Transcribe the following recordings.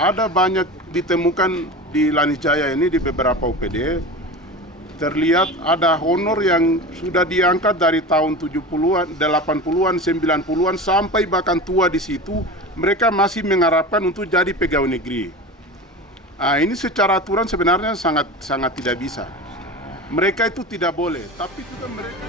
ada banyak ditemukan di Lanijaya ini di beberapa UPD. Terlihat ada honor yang sudah diangkat dari tahun 70-an, 80-an, 90-an sampai bahkan tua di situ. Mereka masih mengharapkan untuk jadi pegawai negeri. Nah, ini secara aturan sebenarnya sangat tidak bisa. Mereka itu tidak boleh, tapi juga mereka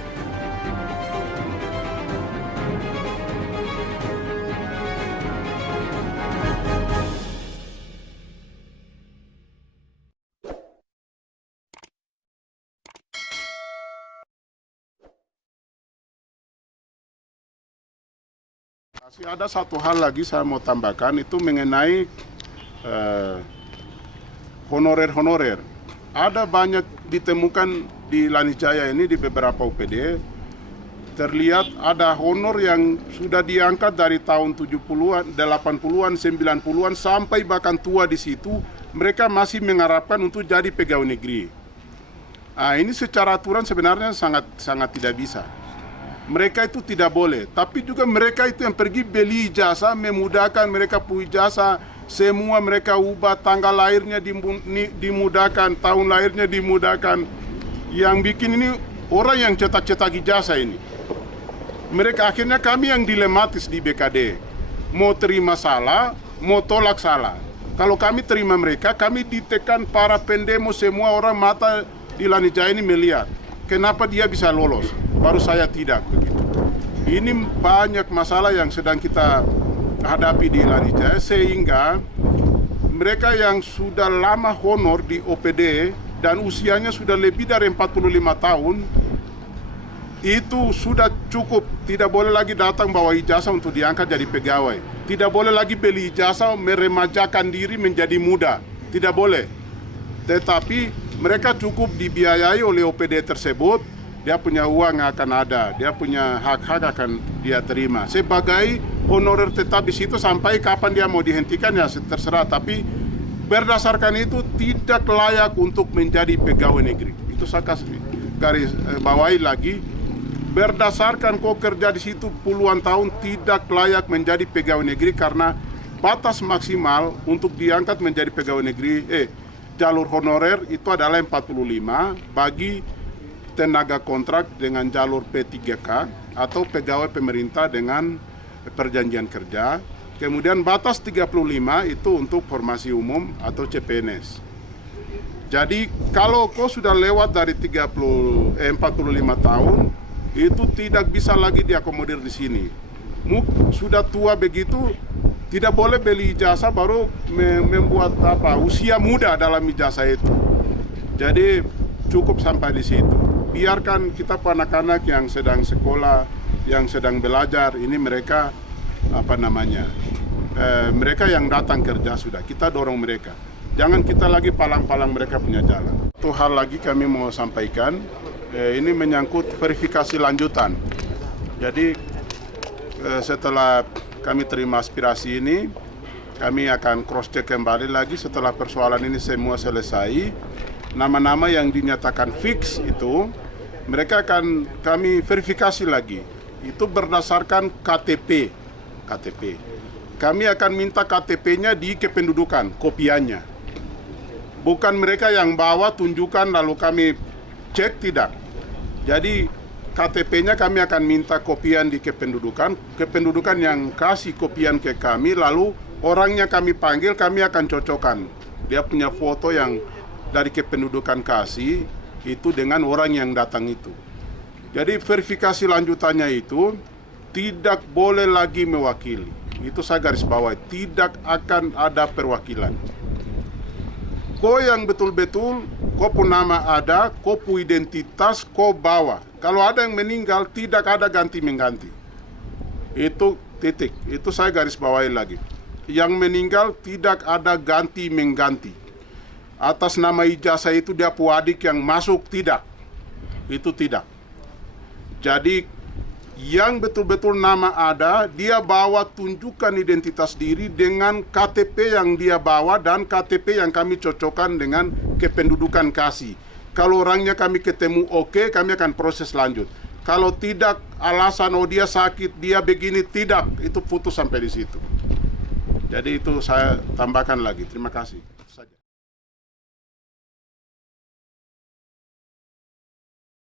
masih ada satu hal lagi saya mau tambahkan, itu mengenai honorer. Ada banyak ditemukan di Lanijaya ini di beberapa UPD. Terlihat ada honor yang sudah diangkat dari tahun 70-an, 80-an, 90-an sampai bahkan tua di situ. Mereka masih mengharapkan untuk jadi pegawai negeri. Nah, ini secara aturan sebenarnya sangat tidak bisa. Mereka itu tidak boleh, tapi juga mereka itu yang pergi beli ijazah, memudahkan mereka punya ijazah, semua mereka ubah tanggal lahirnya dimudahkan, tahun lahirnya dimudahkan. Yang bikin ini orang yang cetak-cetak ijazah ini. Mereka akhirnya kami yang dilematis di BKD. Mau terima salah, mau tolak salah. Kalau kami terima mereka, kami ditekan para pendemo, semua orang mata di Lanijaya ini melihat. Kenapa dia bisa lolos? Baru saya tidak begitu. Ini banyak masalah yang sedang kita hadapi di Lanijaya, sehingga mereka yang sudah lama honor di OPD dan usianya sudah lebih dari 45 tahun, itu sudah cukup. Tidak boleh lagi datang bawa ijazah untuk diangkat jadi pegawai. Tidak boleh lagi beli ijazah meremajakan diri menjadi muda. Tidak boleh. Tetapi mereka cukup dibiayai oleh OPD tersebut. Dia punya uang akan ada, dia punya hak-hak akan dia terima. Sebagai honorer tetap di situ sampai kapan dia mau dihentikan ya terserah. Tapi berdasarkan itu tidak layak untuk menjadi pegawai negeri. Itu saya kasih garis bawahi lagi. Berdasarkan kau kerja di situ puluhan tahun tidak layak menjadi pegawai negeri karena batas maksimal untuk diangkat menjadi pegawai negeri jalur honorer itu adalah 45 bagi tenaga kontrak dengan jalur P3K atau pegawai pemerintah dengan perjanjian kerja. Kemudian batas 35 itu untuk formasi umum atau CPNS. Jadi kalau kau sudah lewat dari 45 tahun, itu tidak bisa lagi diakomodir di sini. Sudah tua begitu, tidak boleh beli ijazah baru membuat usia muda dalam ijazah itu. Jadi cukup sampai di situ. Biarkan kita anak-anak yang sedang sekolah, yang sedang belajar, ini mereka mereka yang datang kerja sudah, kita dorong mereka. Jangan kita lagi palang-palang mereka punya jalan. Satu hal lagi kami mau sampaikan, ini menyangkut verifikasi lanjutan. Jadi setelah kami terima aspirasi ini, kami akan cross check kembali lagi setelah persoalan ini semua selesai. Nama-nama yang dinyatakan fix itu, mereka akan kami verifikasi lagi. Itu berdasarkan KTP. Kami akan minta KTP-nya di kependudukan, kopiannya. Bukan mereka yang bawa, tunjukkan lalu kami cek, tidak. Jadi KTP-nya kami akan minta kopian di kependudukan. Kependudukan yang kasih kopian ke kami, lalu orangnya kami panggil, kami akan cocokkan. Dia punya foto yang dari kependudukan kasih itu dengan orang yang datang itu. Jadi verifikasi lanjutannya itu tidak boleh lagi mewakili. Itu saya garis bawah, tidak akan ada perwakilan. Kau yang betul-betul, kau pun nama ada, kau pun identitas, kau bawa. Kalau ada yang meninggal, tidak ada ganti-mengganti. Itu titik, itu saya garis bawahi lagi. Yang meninggal tidak ada ganti-mengganti. Atas nama ijazah itu dia punya adik yang masuk, tidak. Itu tidak. Jadi yang betul-betul nama ada, dia bawa tunjukkan identitas diri dengan KTP yang dia bawa dan KTP yang kami cocokkan dengan kependudukan kasih. Kalau orangnya kami ketemu oke, kami akan proses lanjut. Kalau tidak, alasan dia sakit, dia begini, tidak, itu putus sampai di situ. Jadi itu saya tambahkan lagi. Terima kasih. Itu saja.